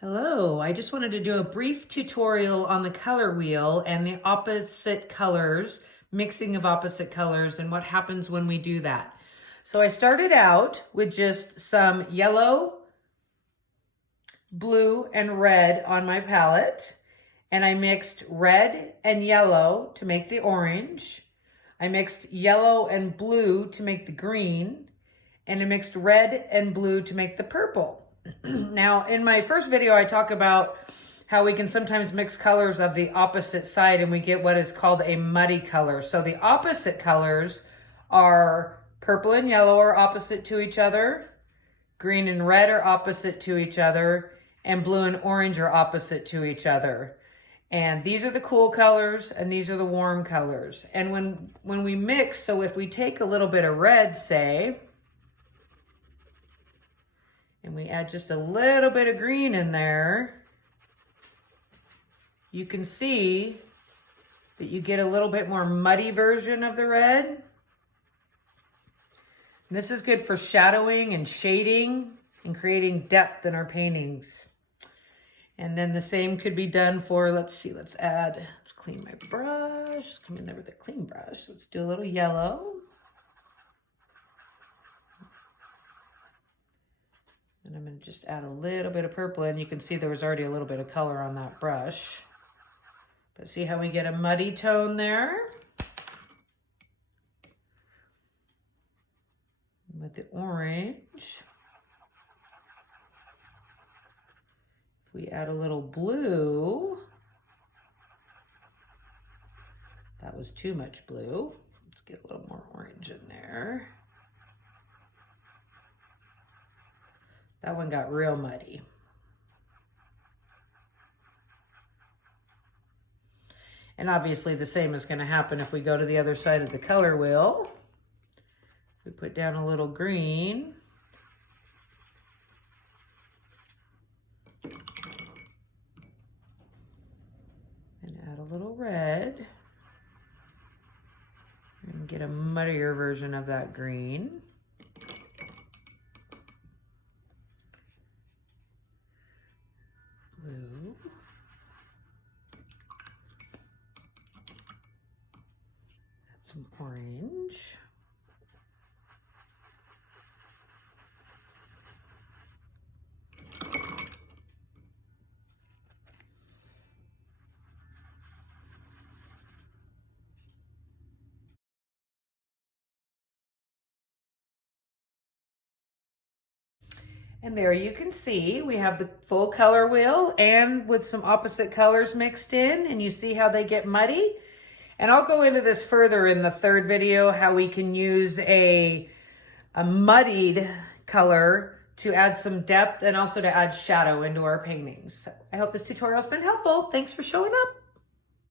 Hello, I just wanted to do a brief tutorial on the color wheel and the opposite colors, mixing of opposite colors and what happens when we do that. So I started out with just some yellow, blue, and red on my palette, and I mixed red and yellow to make the orange. I mixed yellow and blue to make the green, and I mixed red and blue to make the purple. Now, in my first video, I talk about how we can sometimes mix colors of the opposite side and we get what is called a muddy color. So the opposite colors are purple and yellow are opposite to each other, green and red are opposite to each other, and blue and orange are opposite to each other. And these are the cool colors and these are the warm colors. And when we mix, so if we take a little bit of red, say, and we add just a little bit of green in there, you can see that you get a little bit more muddy version of the red. And this is good for shadowing and shading and creating depth in our paintings. And then the same could be done for, let's clean my brush, come in there with a clean brush. Let's do a little yellow. And I'm going to just add a little bit of purple, and you can see there was already a little bit of color on that brush. But see how we get a muddy tone there? With the orange, if we add a little blue, that was too much blue. Let's get a little more orange in there. That one got real muddy. And obviously the same is going to happen if we go to the other side of the color wheel. We put down a little green. And add a little red. And get a muddier version of that green. Blue. Add some orange. And there you can see we have the full color wheel and with some opposite colors mixed in, and you see how they get muddy. And I'll go into this further in the third video, how we can use a muddied color to add some depth and also to add shadow into our paintings. So I hope this tutorial has been helpful. Thanks for showing up.